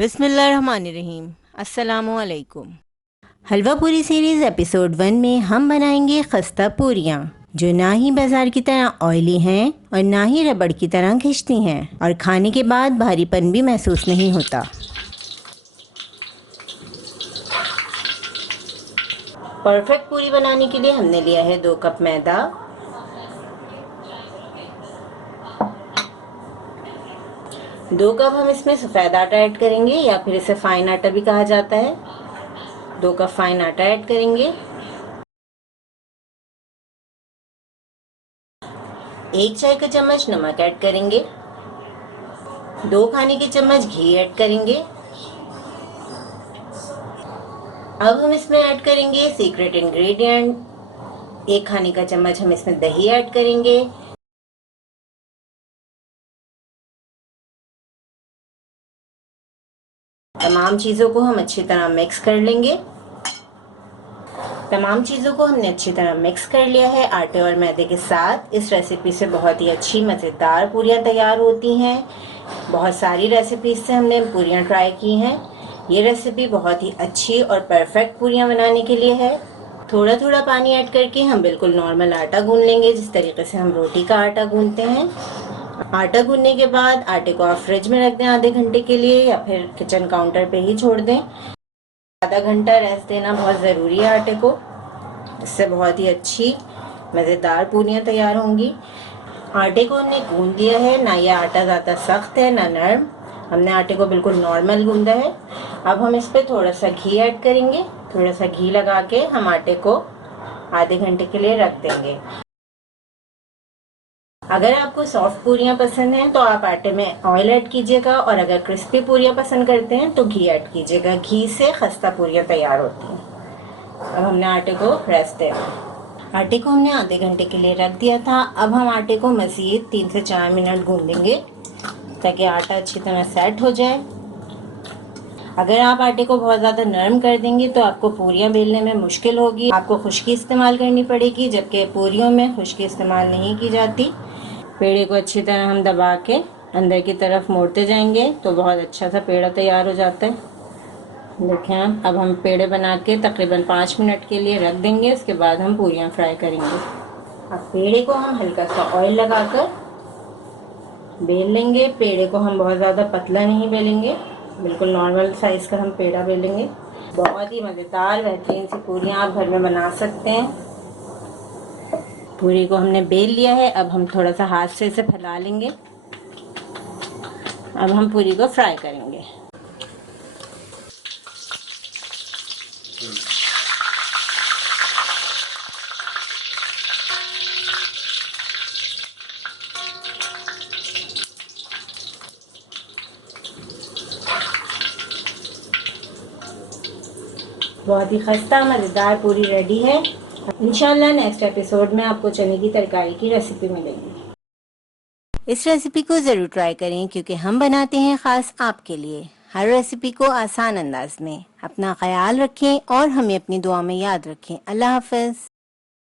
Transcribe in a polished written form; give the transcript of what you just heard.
बिस्मिल्लाहिर्रहमानिर्रहीम। अस्सलामुअलैकुम। हलवा पूरी सीरीज़ एपिसोड 1 में हम बनाएंगे खस्ता पूरियाँ जो ना ही बाजार की तरह ऑयली हैं और ना ही रबड़ की तरह खिंचती हैं और खाने के बाद भारीपन भी महसूस नहीं होता। परफेक्ट पूरी बनाने के लिए हमने लिया है 2 कप मैदा, 2 कप हम इसमें सफ़ेद आटा ऐड करेंगे या फिर इसे फाइन आटा भी कहा जाता है। 2 कप फाइन आटा ऐड करेंगे, 1 चाय का चम्मच नमक ऐड करेंगे, 2 खाने के चम्मच घी ऐड करेंगे। अब हम इसमें ऐड करेंगे सीक्रेट इंग्रेडिएंट, 1 खाने का चम्मच हम इसमें दही ऐड करेंगे। तमाम चीज़ों को हम अच्छी तरह मिक्स कर लेंगे। तमाम चीज़ों को हमने अच्छी तरह मिक्स कर लिया है आटे और मैदे के साथ। इस रेसिपी से बहुत ही अच्छी मज़ेदार पूरियाँ तैयार होती हैं। बहुत सारी रेसिपीज से हमने पूरियाँ ट्राई की हैं। ये रेसिपी बहुत ही अच्छी और परफेक्ट पूरियाँ बनाने के लिए है। थोड़ा थोड़ा पानी ऐड करके हम बिल्कुल नॉर्मल आटा गूंद लेंगे, जिस तरीके से हम रोटी का आटा गूंदते हैं। आटा गूंदने के बाद आटे को आप फ्रिज में रख दें आधे घंटे के लिए या फिर किचन काउंटर पे ही छोड़ दें। आधा घंटा रेस्ट देना बहुत ज़रूरी है आटे को, इससे बहुत ही अच्छी मज़ेदार पूरियाँ तैयार होंगी। आटे को हमने गूंद लिया है, ना ये आटा ज़्यादा सख्त है ना नरम, हमने आटे को बिल्कुल नॉर्मल गूंदा है। अब हम इस पर थोड़ा सा घी ऐड करेंगे। थोड़ा सा घी लगा के हम आटे को आधे घंटे के लिए रख देंगे। अगर आपको सॉफ्ट पूरियाँ पसंद हैं तो आप आटे में ऑयल ऐड कीजिएगा और अगर क्रिस्पी पूरियाँ पसंद करते हैं तो घी ऐड कीजिएगा। घी से खस्ता पूरियाँ तैयार होती हैं। अब हमने आटे को रेस्ट दिया। आटे को हमने आधे घंटे के लिए रख दिया था। अब हम आटे को मज़ीद 3 से 4 मिनट गूंदेंगे ताकि आटा अच्छी तरह सेट हो जाए। अगर आप आटे को बहुत ज़्यादा नरम कर देंगे तो आपको पूरियाँ बेलने में मुश्किल होगी, आपको खुश्की इस्तेमाल करनी पड़ेगी, जबकि पूरियों में खुश्की इस्तेमाल नहीं की जाती। पेड़े को अच्छी तरह हम दबा के अंदर की तरफ मोड़ते जाएंगे तो बहुत अच्छा सा पेड़ा तैयार हो जाता है। देखें, अब हम पेड़े बना के तकरीबन 5 मिनट के लिए रख देंगे, उसके बाद हम पूरियाँ फ्राई करेंगे। अब पेड़े को हम हल्का सा ऑयल लगाकर बेल लेंगे। पेड़े को हम बहुत ज़्यादा पतला नहीं बेलेंगे, बिल्कुल नॉर्मल साइज़ का हम पेड़ा बेलेंगे। बहुत ही मज़ेदार बेहतरीन सी पूरियाँ आप घर में बना सकते हैं। पूरी को हमने बेल लिया है, अब हम थोड़ा सा हाथ से इसे फैला लेंगे। अब हम पूरी को फ्राई करेंगे। बहुत ही खस्ता मज़ेदार पूरी रेडी है। इंशाल्लाह नेक्स्ट एपिसोड में आपको चने की तरकारी की रेसिपी मिलेगी। इस रेसिपी को ज़रूर ट्राई करें क्योंकि हम बनाते हैं ख़ास आपके लिए, हर रेसिपी को आसान अंदाज में। अपना ख्याल रखें और हमें अपनी दुआ में याद रखें। अल्लाह हाफ़िज़।